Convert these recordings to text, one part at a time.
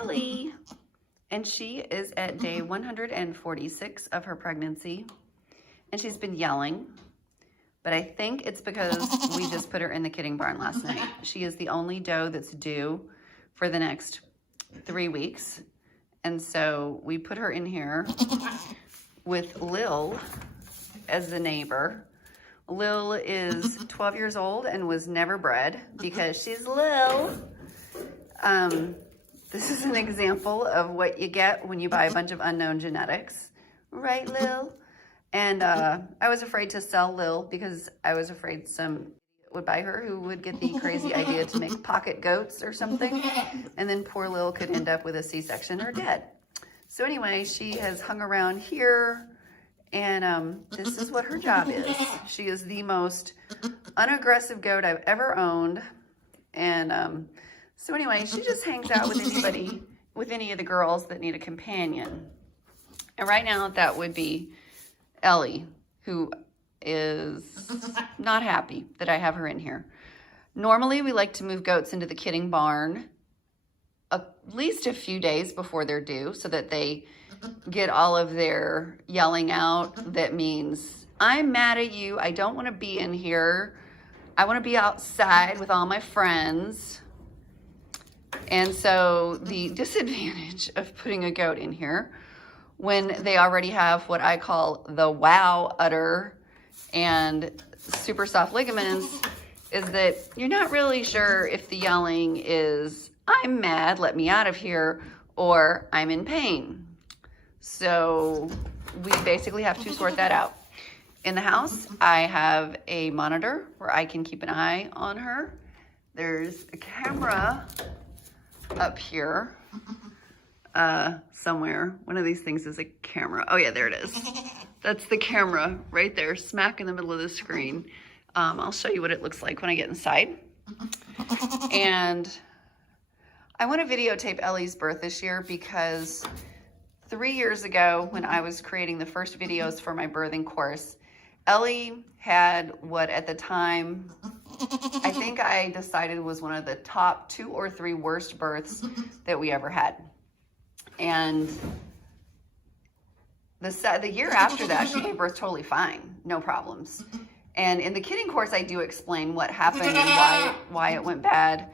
Ellie. And she is at day 146 of her pregnancy. And she's been yelling. But I think it's because we just put her in the kidding barn last night. She is the only doe that's due for the next 3 weeks. And so we put her in here with Lil as the neighbor. Lil is 12 years old and was never bred because she's Lil. This is an example of what you get when you buy a bunch of unknown genetics. Right, Lil? And I was afraid to sell Lil because I was afraid some would buy her who would get the crazy idea to make pocket goats or something. And then poor Lil could end up with a C-section or dead. So anyway, she has hung around here. And this is what her job is. She is the most unaggressive goat I've ever owned. And so anyway, she just hangs out with anybody, with any of the girls that need a companion. And right now that would be Ellie, who is not happy that I have her in here. Normally we like to move goats into the kidding barn at least a few days before they're due so that they get all of their yelling out. That means, I'm mad at you. I don't want to be in here. I want to be outside with all my friends. And so the disadvantage of putting a goat in here when they already have what I call the wow udder and super soft ligaments is that you're not really sure if the yelling is, I'm mad, let me out of here, or I'm in pain. So we basically have to sort that out. In the house, I have a monitor where I can keep an eye on her. There's a camera up here somewhere. One of these things is a camera. Oh yeah, there it is. That's the camera right there, smack in the middle of the screen. I'll show you what it looks like when I get inside. And I want to videotape Ellie's birth this year because 3 years ago, when I was creating the first videos for my birthing course, Ellie had what at the time, I think I decided was one of the top 2 or 3 worst births that we ever had. And the year after that, she gave birth totally fine, no problems. And in the kidding course, I do explain what happened and why it went bad.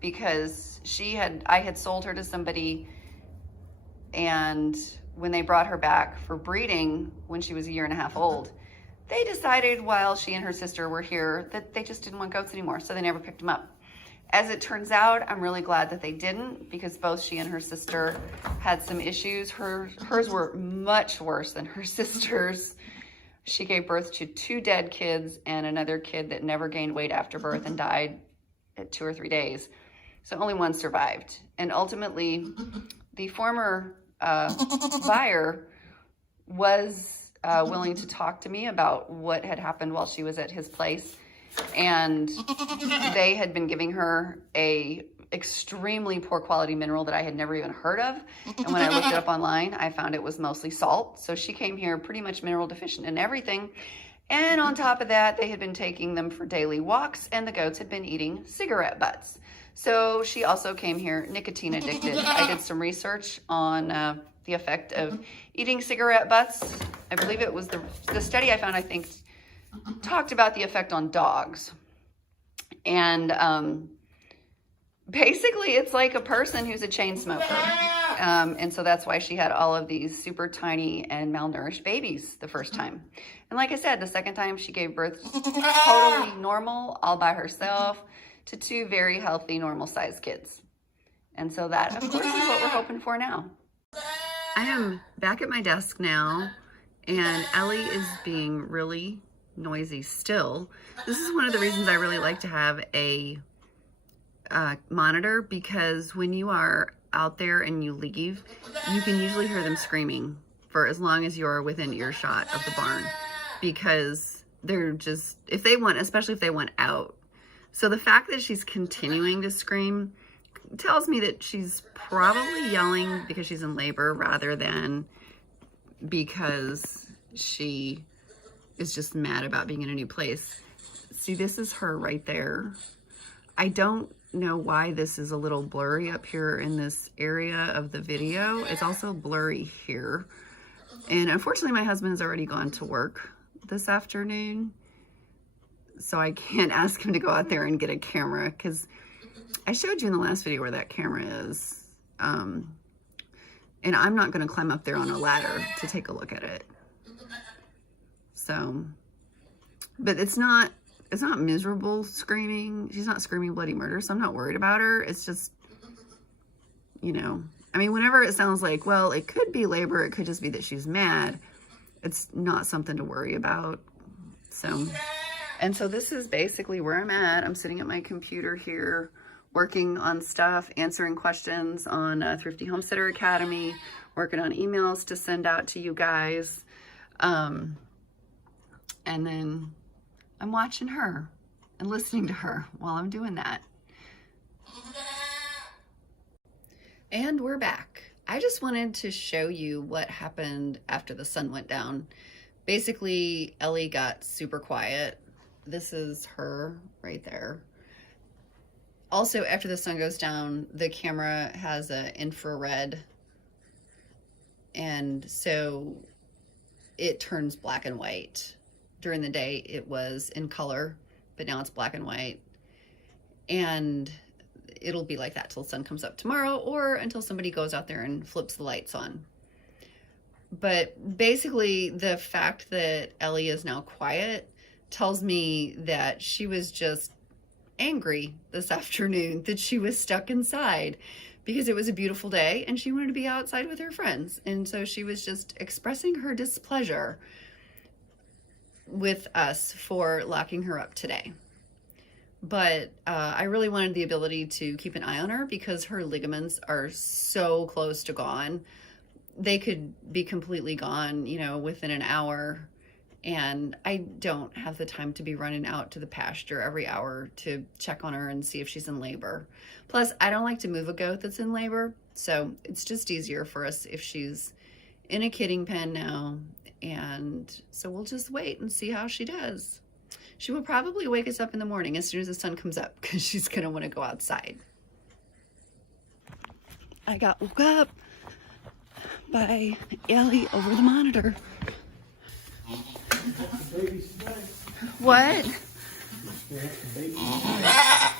Because I had sold her to somebody, and when they brought her back for breeding when she was 1.5 years old, they decided while she and her sister were here that they just didn't want goats anymore, so they never picked them up. As it turns out, I'm really glad that they didn't, because both she and her sister had some issues. Hers were much worse than her sister's. She gave birth to 2 dead kids and another kid that never gained weight after birth and died at 2 or 3 days. So only one survived. And ultimately, the former buyer was willing to talk to me about what had happened while she was at his place. And they had been giving her a extremely poor quality mineral that I had never even heard of. And when I looked it up online, I found it was mostly salt. So she came here pretty much mineral deficient in everything. And on top of that, they had been taking them for daily walks, and the goats had been eating cigarette butts. So she also came here nicotine addicted. I did some research on the effect of eating cigarette butts. I believe it was the study I found, I think, talked about the effect on dogs. And basically it's like a person who's a chain smoker. And so that's why she had all of these super tiny and malnourished babies the first time. And like I said, the second time she gave birth totally normal, all by herself, to 2 very healthy, normal sized kids. And so that, of course, is what we're hoping for now. I am back at my desk now, and Ellie is being really noisy still. This is one of the reasons I really like to have a monitor, because when you are out there and you leave, you can usually hear them screaming for as long as you're within earshot of the barn, because they're just, if they want, especially if they want out. So the fact that she's continuing to scream tells me that she's probably yelling because she's in labor rather than because she is just mad about being in a new place. See, this is her right there. I don't know why this is a little blurry up here in this area of the video. It's also blurry here. And unfortunately, my husband has already gone to work this afternoon, so I can't ask him to go out there and get a camera, because I showed you in the last video where that camera is. And I'm not going to climb up there on a ladder to take a look at it. So, but it's not miserable screaming. She's not screaming bloody murder, so I'm not worried about her. It's just, you know, I mean, whenever it sounds like, well, it could be labor, it could just be that she's mad, it's not something to worry about. So, and so this is basically where I'm at. I'm sitting at my computer here, working on stuff, answering questions on Thrifty Homesteader Academy, working on emails to send out to you guys. And then I'm watching her and listening to her while I'm doing that. And we're back. I just wanted to show you what happened after the sun went down. Basically, Ellie got super quiet. This is her right there. Also, after the sun goes down, the camera has an infrared, and so it turns black and white. During the day, it was in color, but now it's black and white. And it'll be like that till the sun comes up tomorrow, or until somebody goes out there and flips the lights on. But basically, the fact that Ellie is now quiet tells me that she was just angry this afternoon that she was stuck inside, because it was a beautiful day and she wanted to be outside with her friends. And so she was just expressing her displeasure with us for locking her up today. But I really wanted the ability to keep an eye on her, because her ligaments are so close to gone. They could be completely gone, you know, within an hour. And I don't have the time to be running out to the pasture every hour to check on her and see if she's in labor. Plus, I don't like to move a goat that's in labor, so it's just easier for us if she's in a kidding pen now. And so we'll just wait and see how she does. She will probably wake us up in the morning as soon as the sun comes up, because she's going to want to go outside. I got woke up by Ellie over the monitor. What?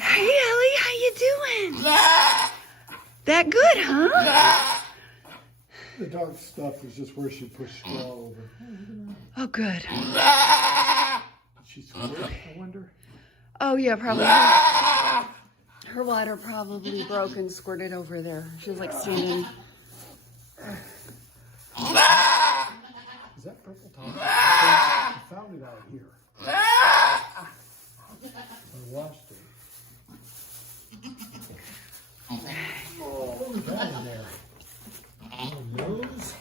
Hey Ellie, how you doing? That good, huh? The dark stuff is just where she pushed straw over. Oh, good. Did she squirt, I wonder? Oh yeah, probably. Her water probably broke and squirted over there. She was like standing. Is that purple top? I found it out here. I washed it. Oh, what was that in there? Oh, nose?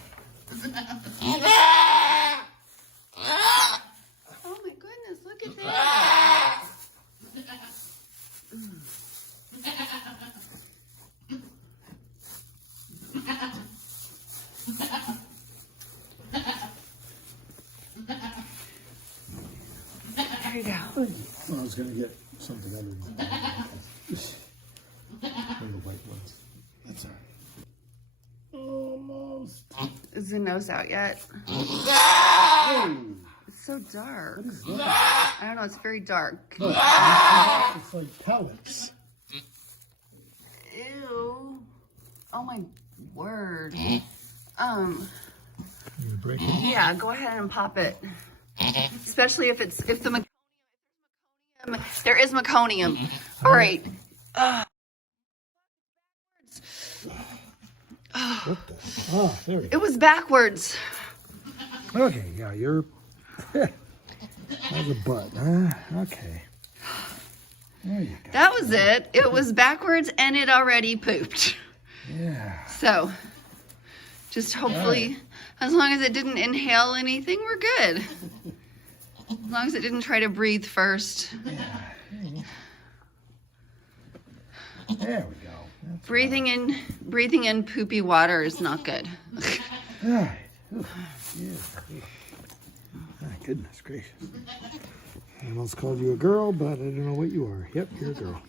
Oh my goodness, look at that. There you go. I was going to get something other than that. The white ones. That's all right. Almost. Is the nose out yet? Oh, It's so dark. what is that? I don't know, it's very dark. Look, it's like pellets. Ew. Oh my word. You break it? Yeah, go ahead and pop it. Especially if the meconium, there is meconium. All right. What the? Oh, there we It go. was backwards. Okay, yeah, you're... That's a butt, huh? Okay. There you go. That was it. It was backwards and it already pooped. Yeah. So, just hopefully, as long as it didn't inhale anything, we're good. As long as it didn't try to breathe first. There we go. That's Breathing in poopy water is not good. all right. Ooh, yeah. My goodness gracious. I almost called you a girl, but I don't know what you are. Yep, you're a girl.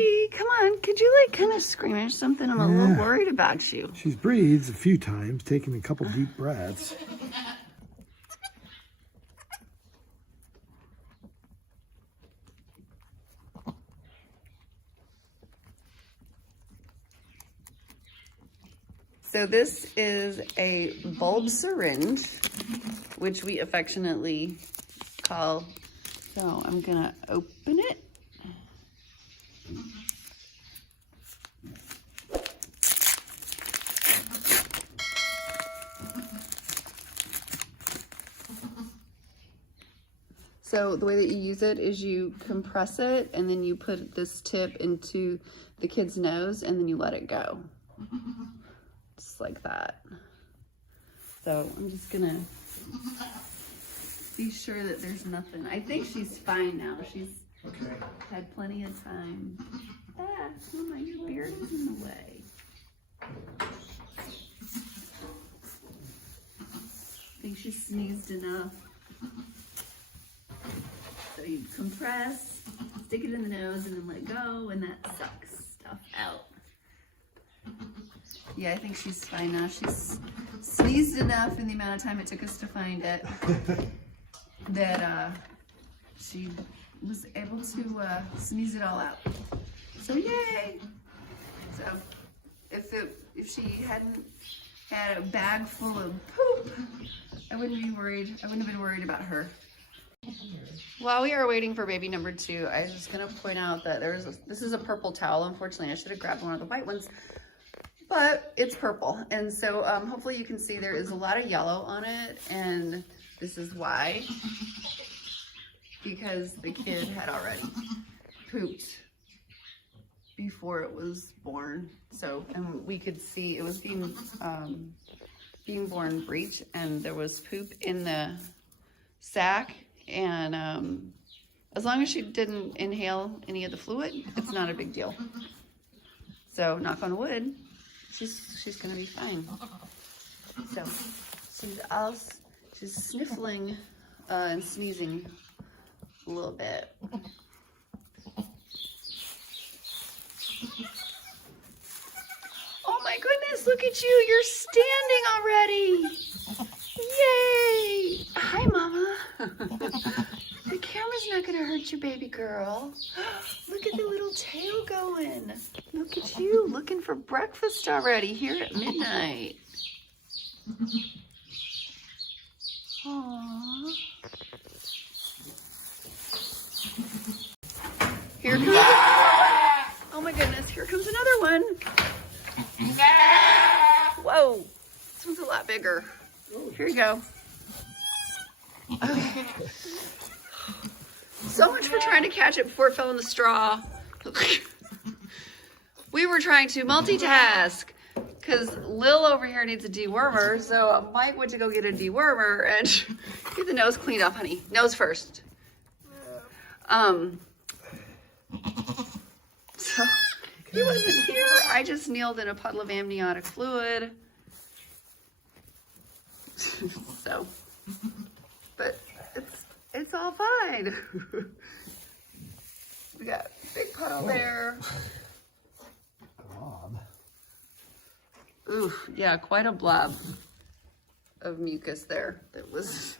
Sweetie, come on. Could you like kind of scream or something? I'm a little worried about you. She's breathed a few times, taking a couple deep breaths. So this is a bulb syringe, which we affectionately call. So I'm gonna open it. So the way that you use it is you compress it and then you put this tip into the kid's nose and then you let it go. Just like that. So I'm just gonna be sure that there's nothing. I think she's fine now. She's had plenty of time. Mama, your beard is in the way. I think she sneezed enough. So you compress, stick it in the nose, and then let go, and that sucks stuff out. Yeah, I think she's fine now. She's sneezed enough in the amount of time it took us to find it that she was able to sneeze it all out. So yay! So if she hadn't had a bag full of poop, I wouldn't be worried. I wouldn't have been worried about her. While we are waiting for baby number 2, I was just gonna point out that this is a purple towel. Unfortunately, I should have grabbed one of the white ones, but it's purple. And so hopefully you can see there is a lot of yellow on it, and this is why. Because the kid had already pooped before it was born. So, and we could see it was being born breech, and there was poop in the sac. And as long as she didn't inhale any of the fluid, it's not a big deal. So knock on wood, she's gonna be fine. So she's sniffling and sneezing a little bit. Oh my goodness, look at you, you're standing already. Yay! Hi, Mama. The camera's not gonna hurt you, baby girl. Look at the little tail going. Look at you, looking for breakfast already here at midnight. Aww. Here comes another one. Oh my goodness, here comes another one. Whoa, this one's a lot bigger. Here you go. Okay. So much for trying to catch it before it fell in the straw. We were trying to multitask because Lil over here needs a dewormer. So Mike went to go get a dewormer and get the nose cleaned off, honey. Nose first. So he wasn't here. I just kneeled in a puddle of amniotic fluid. So, but it's all fine. We got a big puddle there. Blob. Ooh, yeah, quite a blob of mucus there. That was.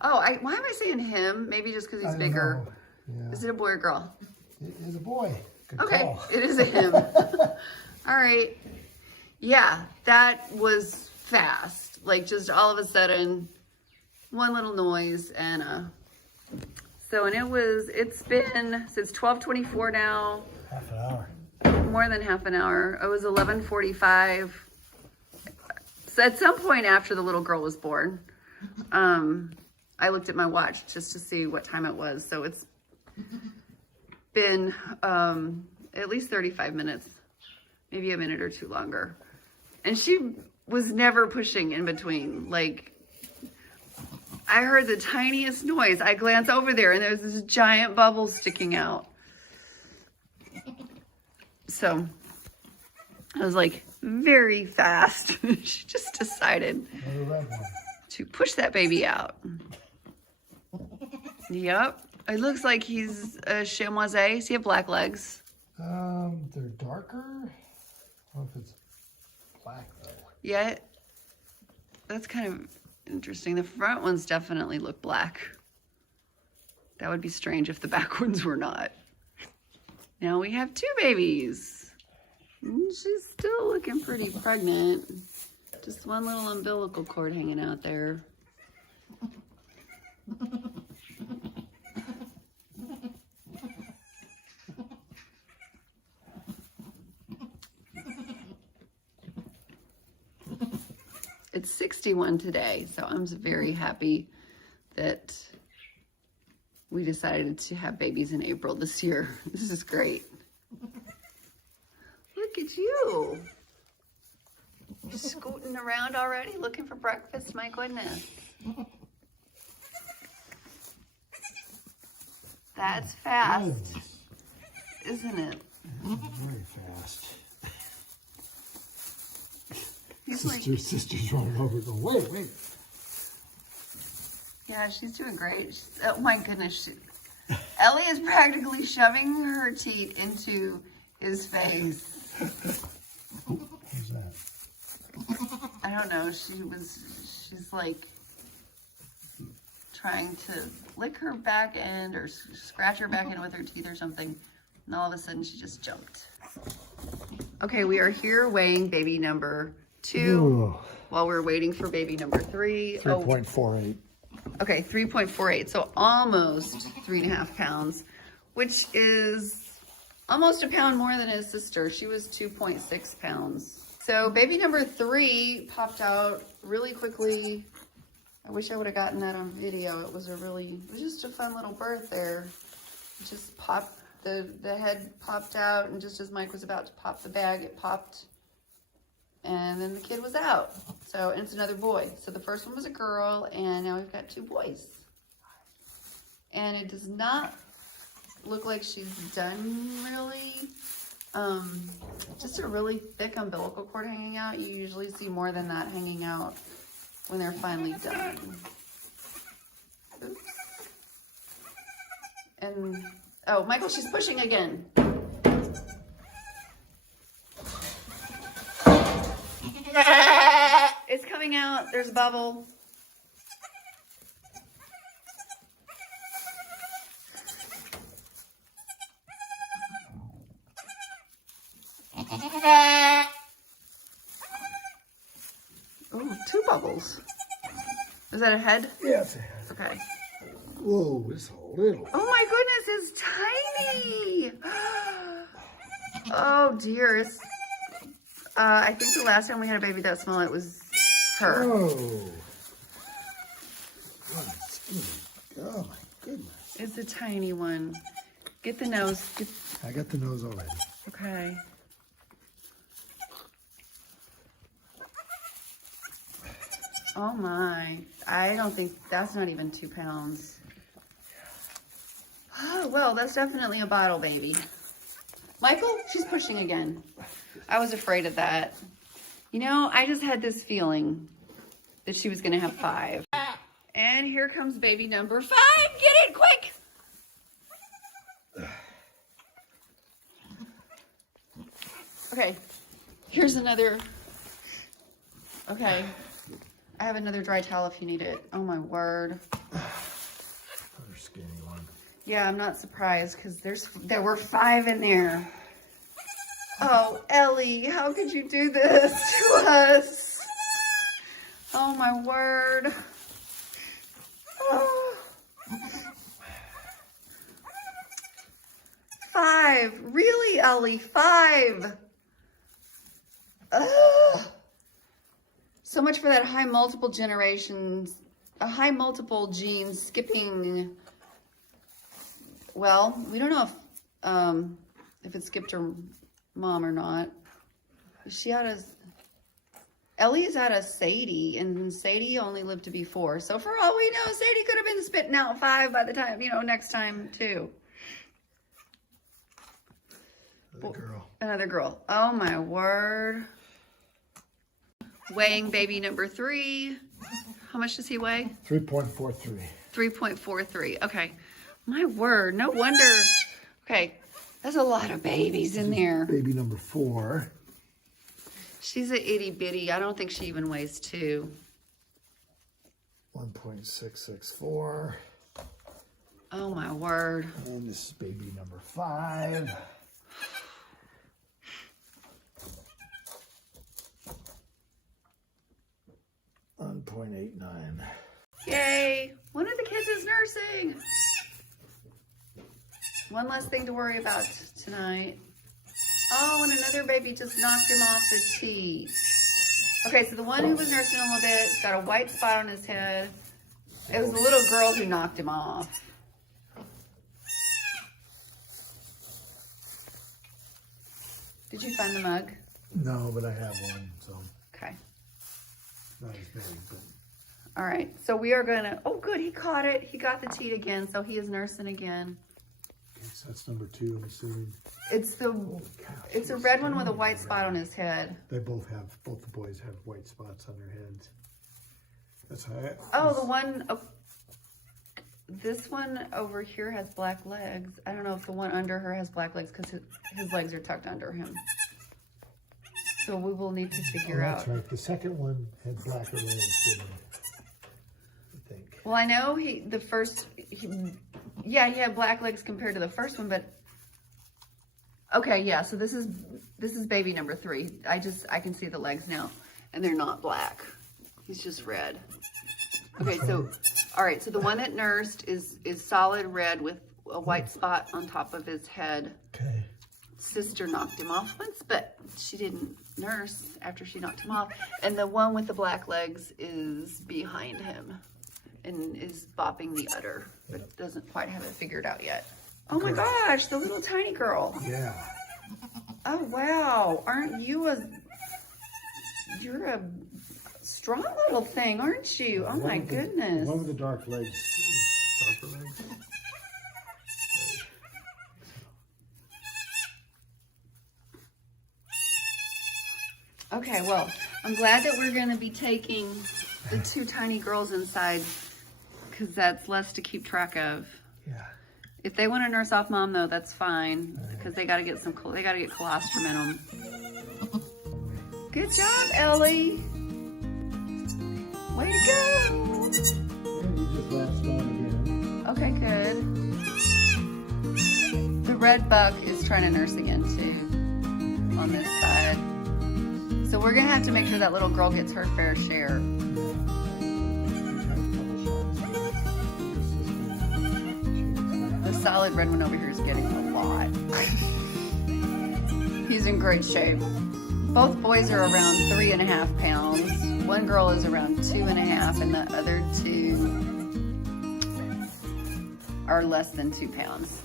Oh, why am I saying him? Maybe just because he's bigger. Yeah. Is it a boy or girl? It is a boy. Good Okay, call. it is a him. All right. Yeah, that was fast. Like just all of a sudden, one little noise and so, and it's been since 12:24 now. Half an hour. More than half an hour. It was 11:45. So at some point after the little girl was born, I looked at my watch just to see what time it was. So it's been at least 35 minutes, maybe a minute or two longer. And she was never pushing in between. Like, I heard the tiniest noise. I glance over there and there's this giant bubble sticking out. So I was like, very fast. She just decided to push that baby out. Yep. It looks like he's a chamois. Does he have black legs? They're darker. I don't know if it's black though. Yeah, that's kind of interesting. The front ones definitely look black. That would be strange if the back ones were not. Now we have 2 babies. She's still looking pretty pregnant. Just one little umbilical cord hanging out there. It's 61 today, so I'm very happy that we decided to have babies in April this year. This is great. Look at you. You're scooting around already looking for breakfast? My goodness. That's fast, isn't it? Very fast. Sister's running over. Go, wait. Yeah, she's doing great. Oh my goodness. Ellie is practically shoving her teat into his face. Who's that? I don't know. She's like trying to lick her back end or scratch her back end with her teeth or something. And all of a sudden she just jumped. Okay, we are here weighing baby number 2 while we're waiting for baby number 3. 3.48. Okay, 3.48, so almost 3.5 pounds, which is almost a pound more than his sister. She was 2.6 pounds. So baby number 3 popped out really quickly. I wish I would have gotten that on video. It was just a fun little birth there. It just popped, the head popped out, and just as Mike was about to pop the bag, it popped. And then the kid was out. So, and it's another boy. So the first one was a girl, and now we've got 2 boys. And it does not look like she's done really. Just a really thick umbilical cord hanging out. You usually see more than that hanging out when they're finally done. Oops. And, oh, Michael, she's pushing again. It's coming out. There's a bubble. Oh, 2 bubbles. Is that a head? Yeah, it's a head. Okay. Whoa, it's a little. Oh my goodness, it's tiny. Oh dear. It's, I think the last time we had a baby that small, it was her. Oh. Oh my goodness. It's a tiny one. Get the nose. I got the nose already. Okay. Oh my. I don't think, that's not even 2 pounds. Oh, well, that's definitely a bottle baby. Michael, she's pushing again. I was afraid of that. You know, I just had this feeling that she was going to have 5. And here comes baby number 5. Get it quick. Okay, here's another. Okay, I have another dry towel if you need it. Oh my word. Another skinny one. Yeah, I'm not surprised because there were 5 in there. Oh, Ellie, how could you do this to us? Oh my word. Oh. 5. Really, Ellie? 5. Ugh. So much for that high multiple generations, a high multiple genes skipping. Well, we don't know if it skipped her mom or not. Is she out of? Ellie's out of Sadie, and Sadie only lived to be 4. So for all we know, Sadie could have been spitting out 5 by the time, next time too. Another girl. Another girl. Oh my word. Weighing baby number 3. How much does he weigh? 3.43. 3.43. Okay. My word. No wonder. Okay. That's a lot of babies in there. Baby number 4. She's a itty bitty. I don't think she even weighs 2. 1.664. Oh my word. And this is baby number 5. .89. Yay! One of the kids is nursing. One less thing to worry about tonight. Oh, and another baby just knocked him off the tee. Okay, so the one who was nursing a little bit has got a white spot on his head. It was the little girl who knocked him off. Did you find the mug? No, but I have one, so Okay. not as big, but All right, so we are gonna, oh good, he caught it. He got the teat again, so he is nursing again. that's number 2, I'm assuming. It's a red one with a white spot on his head. Both the boys have white spots on their heads. That's how this one over here has black legs. I don't know if the one under her has black legs because his legs are tucked under him. So we will need to figure out. That's right. The second one had blacker legs, didn't it? I think. Well, I know he had black legs compared to the first one, but okay, yeah. So this is baby number 3. I can see the legs now, and they're not black. He's just red. Okay, so all right. So the one that nursed is solid red with a white spot on top of his head. Okay. Sister knocked him off once, but she didn't nurse after she knocked him off. And the one with the black legs is behind him and is bopping the udder, but doesn't quite have it figured out yet. Oh my gosh, the little tiny girl. Yeah. Oh wow, you're a strong little thing, aren't you? Oh my goodness. One with the dark legs is darker legs. Okay, well, I'm glad that we're gonna be taking the 2 tiny girls inside because that's less to keep track of. Yeah. If they want to nurse off mom though, that's fine because they gotta get colostrum in them. Good job, Ellie. Way to go. You just latched on again. Okay, good. The red buck is trying to nurse again too on this side. So we're gonna have to make sure that little girl gets her fair share. The solid red one over here is getting a lot. He's in great shape. Both boys are around 3.5 pounds. One girl is around 2.5 and the other 2 are less than 2 pounds.